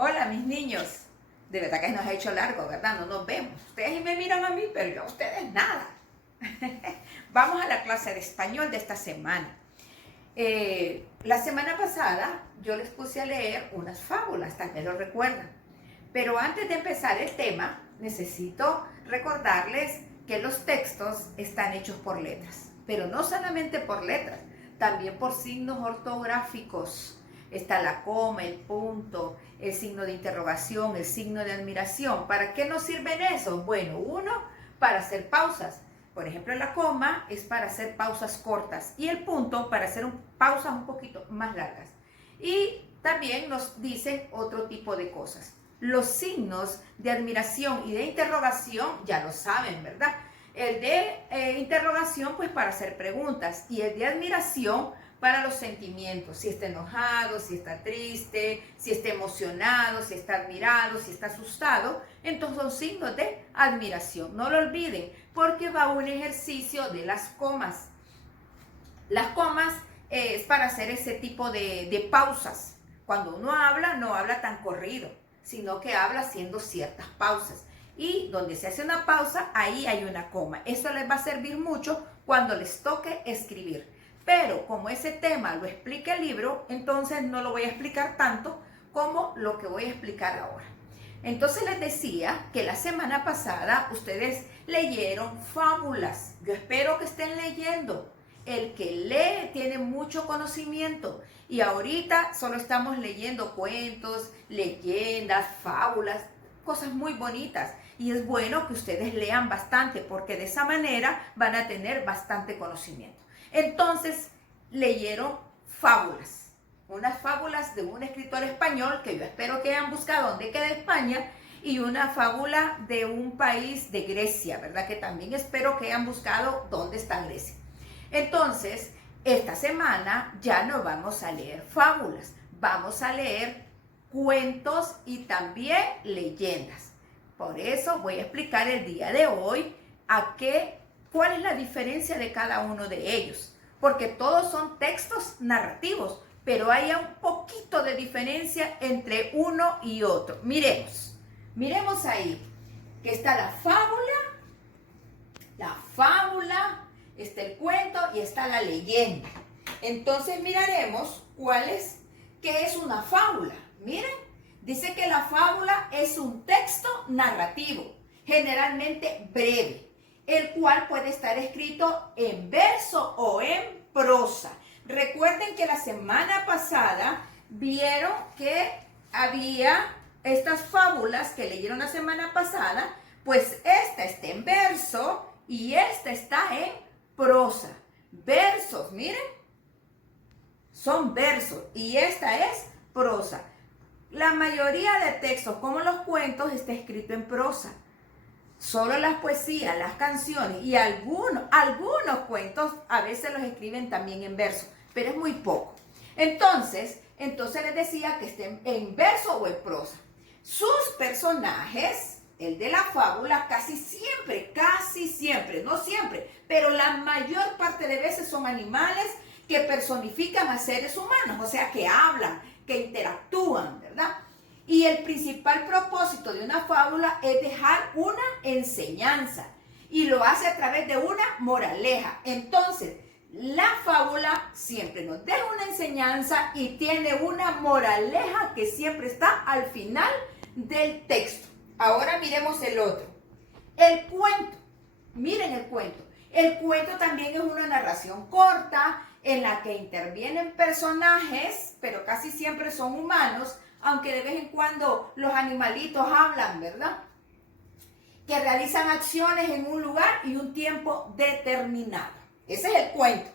Hola, mis niños. De verdad que nos ha hecho largo, ¿verdad? No nos vemos. Ustedes me miran a mí, pero yo a ustedes nada. Vamos a la clase de español de esta semana. La semana pasada yo les puse a leer unas fábulas, tal vez lo recuerdan. Pero antes de empezar el tema, necesito recordarles que los textos están hechos por letras. Pero no solamente por letras, también por signos ortográficos. Está la coma, el punto, el signo de interrogación, el signo de admiración. ¿Para qué nos sirven esos? Bueno, uno, para hacer pausas. Por ejemplo, la coma es para hacer pausas cortas y el punto para hacer pausas un poquito más largas. Y también nos dicen otro tipo de cosas. Los signos de admiración y de interrogación ya lo saben, ¿verdad? El de interrogación, pues para hacer preguntas, y el de admiración para los sentimientos, si está enojado, si está triste, si está emocionado, si está admirado, si está asustado. Entonces son signos de admiración. No lo olviden, porque va un ejercicio de las comas. Las comas es para hacer ese tipo de pausas. Cuando uno habla, no habla tan corrido, sino que habla haciendo ciertas pausas. Y donde se hace una pausa, ahí hay una coma. Eso les va a servir mucho cuando les toque escribir. Pero como ese tema lo explica el libro, entonces no lo voy a explicar tanto como lo que voy a explicar ahora. Entonces les decía que la semana pasada ustedes leyeron fábulas. Yo espero que estén leyendo. El que lee tiene mucho conocimiento. Y ahorita solo estamos leyendo cuentos, leyendas, fábulas, cosas muy bonitas. Y es bueno que ustedes lean bastante porque de esa manera van a tener bastante conocimiento. Entonces, leyeron fábulas, unas fábulas de un escritor español que yo espero que hayan buscado dónde queda España, y una fábula de un país de Grecia, ¿verdad? Que también espero que hayan buscado dónde está Grecia. Entonces, esta semana ya no vamos a leer fábulas, vamos a leer cuentos y también leyendas. Por eso voy a explicar el día de hoy ¿cuál es la diferencia de cada uno de ellos? Porque todos son textos narrativos, pero hay un poquito de diferencia entre uno y otro. Miremos ahí, que está la fábula, está el cuento y está la leyenda. Entonces miraremos qué es una fábula. Miren, dice que la fábula es un texto narrativo, generalmente breve, el cual puede estar escrito en verso o en prosa. Recuerden que la semana pasada vieron que había estas fábulas que leyeron la semana pasada, pues esta está en verso y esta está en prosa. Versos, miren, son versos y esta es prosa. La mayoría de textos, como los cuentos, está escrito en prosa. Solo las poesías, las canciones y algunos cuentos a veces los escriben también en verso, pero es muy poco. Entonces les decía que estén en verso o en prosa. Sus personajes, el de la fábula, casi siempre, no siempre, pero la mayor parte de veces son animales que personifican a seres humanos, o sea, que hablan, que interactúan, ¿verdad? Y el principal propósito de una fábula es dejar una enseñanza y lo hace a través de una moraleja. Entonces, la fábula siempre nos deja una enseñanza y tiene una moraleja que siempre está al final del texto. Ahora miremos el otro. El cuento. Miren el cuento. El cuento también es una narración corta en la que intervienen personajes, pero casi siempre son humanos, aunque de vez en cuando los animalitos hablan, ¿verdad? Que realizan acciones en un lugar y un tiempo determinado. Ese es el cuento.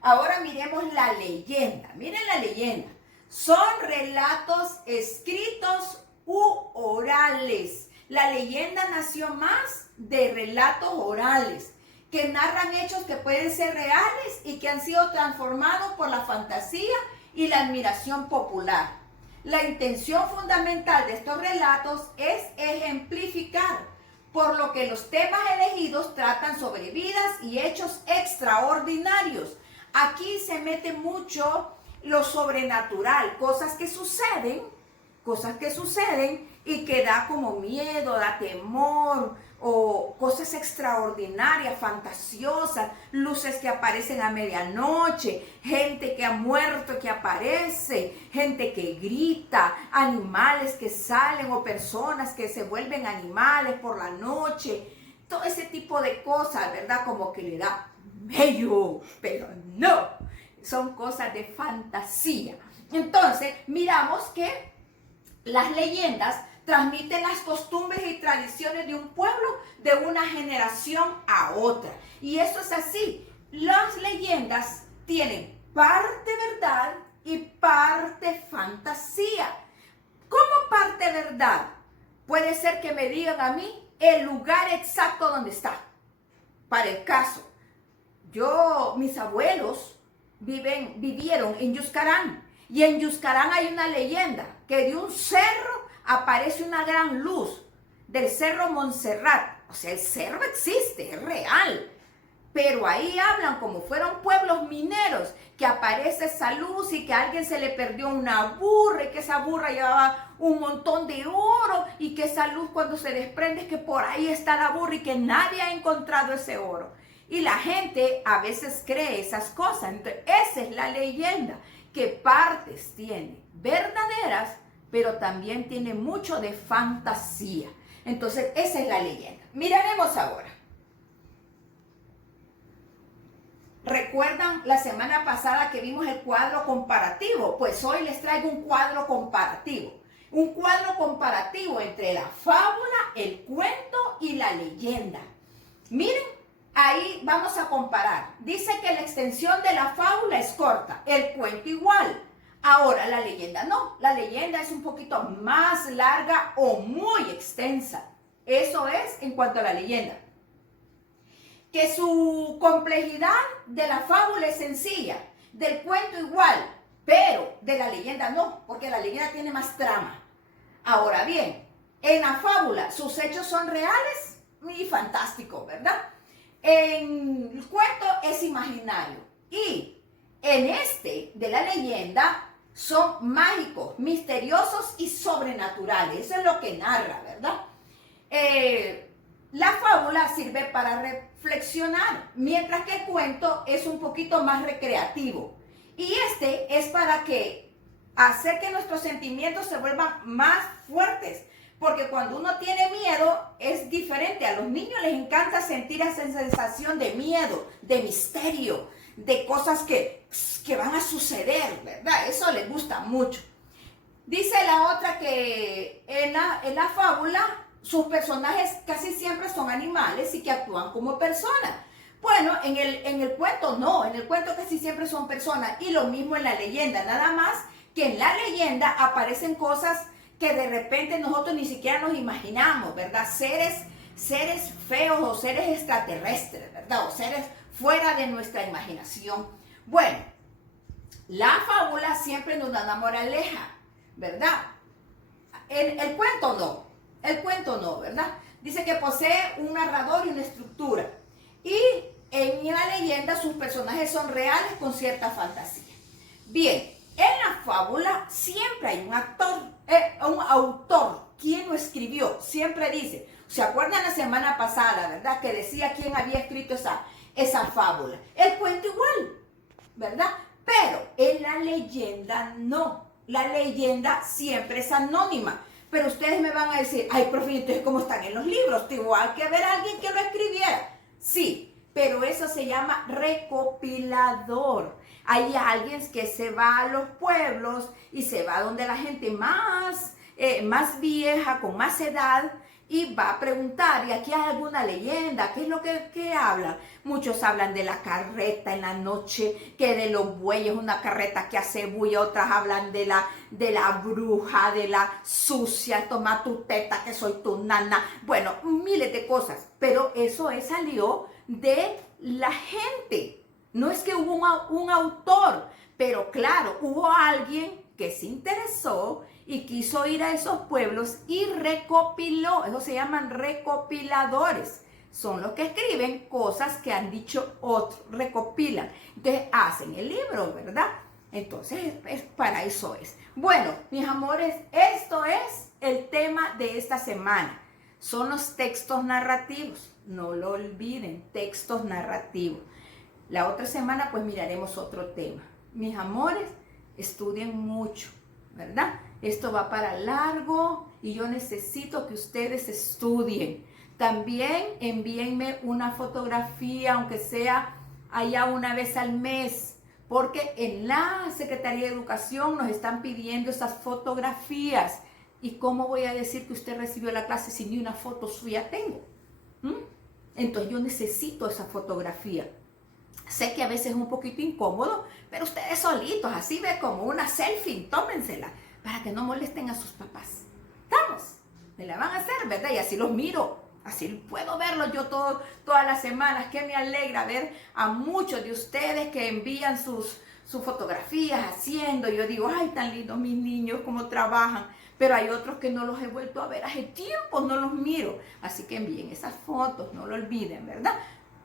Ahora miremos la leyenda. Miren la leyenda. Son relatos escritos u orales. La leyenda nació más de relatos orales, que narran hechos que pueden ser reales y que han sido transformados por la fantasía y la admiración popular. La intención fundamental de estos relatos es ejemplificar, por lo que los temas elegidos tratan sobre vidas y hechos extraordinarios. Aquí se mete mucho lo sobrenatural, cosas que suceden cosas que suceden y que da como miedo, da temor, o cosas extraordinarias, fantasiosas, luces que aparecen a medianoche, gente que ha muerto que aparece, gente que grita, animales que salen o personas que se vuelven animales por la noche, todo ese tipo de cosas, ¿verdad? Como que le da miedo, pero no, son cosas de fantasía. Entonces, miramos que las leyendas transmiten las costumbres y tradiciones de un pueblo de una generación a otra. Y eso es así. Las leyendas tienen parte verdad y parte fantasía. ¿Cómo parte verdad? Puede ser que me digan a mí el lugar exacto donde está. Para el caso, mis abuelos vivieron en Yuscarán. Y en Yuscarán hay una leyenda que de un cerro aparece una gran luz, del cerro Montserrat. O sea, el cerro existe, es real. Pero ahí hablan como fueron pueblos mineros, que aparece esa luz y que a alguien se le perdió una burra y que esa burra llevaba un montón de oro y que esa luz cuando se desprende es que por ahí está la burra y que nadie ha encontrado ese oro. Y la gente a veces cree esas cosas. Entonces, esa es la leyenda, que partes tiene verdaderas, pero también tiene mucho de fantasía. Entonces, esa es la leyenda. Miraremos ahora. ¿Recuerdan la semana pasada que vimos el cuadro comparativo? Pues hoy les traigo un cuadro comparativo. Un cuadro comparativo entre la fábula, el cuento y la leyenda. Miren, ahí vamos a comparar. Dice que la extensión de la fábula es corta, el cuento igual. Ahora la leyenda no, la leyenda es un poquito más larga o muy extensa. Eso es en cuanto a la leyenda. Que su complejidad de la fábula es sencilla, del cuento igual, pero de la leyenda no, porque la leyenda tiene más trama. Ahora bien, en la fábula sus hechos son reales y fantásticos, ¿verdad? En el cuento es imaginario y en este de la leyenda son mágicos, misteriosos y sobrenaturales. Eso es lo que narra, ¿verdad? La fábula sirve para reflexionar, mientras que el cuento es un poquito más recreativo. Y este es para hacer que nuestros sentimientos se vuelvan más fuertes. Porque cuando uno tiene miedo es diferente. A los niños les encanta sentir esa sensación de miedo, de misterio, de cosas que van a suceder, ¿verdad? Eso les gusta mucho. Dice la otra que en la fábula sus personajes casi siempre son animales y que actúan como personas. Bueno, en el cuento no, en el cuento casi siempre son personas. Y lo mismo en la leyenda, nada más que en la leyenda aparecen cosas que de repente nosotros ni siquiera nos imaginamos, ¿verdad? Seres feos o seres extraterrestres, ¿verdad? O seres fuera de nuestra imaginación. Bueno, la fábula siempre nos da una moraleja, ¿verdad? El cuento no, ¿verdad? Dice que posee un narrador y una estructura. Y en la leyenda sus personajes son reales con cierta fantasía. Bien, en la fábula siempre hay un autor. ¿Quién lo escribió? Siempre dice. ¿Se acuerdan la semana pasada, verdad? Que decía quién había escrito esa fábula. El cuento igual, ¿verdad? Pero en la leyenda no. La leyenda siempre es anónima. Pero ustedes me van a decir, ay, profe, entonces ¿cómo están en los libros? Igual que ver a alguien que lo escribiera. Sí, pero eso se llama recopilador. Hay alguien que se va a los pueblos y se va donde la gente más vieja, con más edad, y va a preguntar, ¿y aquí hay alguna leyenda? ¿Qué es lo que hablan? Muchos hablan de la carreta en la noche, que de los bueyes, una carreta que hace bulla. Otras hablan de la bruja, de la sucia, toma tu teta, que soy tu nana. Bueno, miles de cosas, pero eso salió de la gente. No es que hubo un autor, pero claro, hubo alguien que se interesó y quiso ir a esos pueblos y recopiló. Eso se llaman recopiladores. Son los que escriben cosas que han dicho otros, recopilan. Entonces hacen el libro, ¿verdad? Entonces, para eso es. Bueno, mis amores, esto es el tema de esta semana. Son los textos narrativos. No lo olviden, textos narrativos. La otra semana, pues miraremos otro tema. Mis amores, estudien mucho, ¿verdad? Esto va para largo y yo necesito que ustedes estudien. También envíenme una fotografía, aunque sea allá una vez al mes, porque en la Secretaría de Educación nos están pidiendo esas fotografías. ¿Y cómo voy a decir que usted recibió la clase si ni una foto suya tengo? Entonces yo necesito esa fotografía. Sé que a veces es un poquito incómodo, pero ustedes solitos, así ve como una selfie, tómensela, para que no molesten a sus papás. ¿Estamos? Me la van a hacer, ¿verdad? Y así los miro. Así puedo verlos yo todas las semanas, que me alegra ver a muchos de ustedes que envían sus fotografías haciendo. Yo digo, ay, tan lindos mis niños, cómo trabajan. Pero hay otros que no los he vuelto a ver hace tiempo, no los miro. Así que envíen esas fotos, no lo olviden, ¿verdad?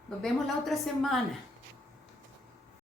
Nos vemos la otra semana.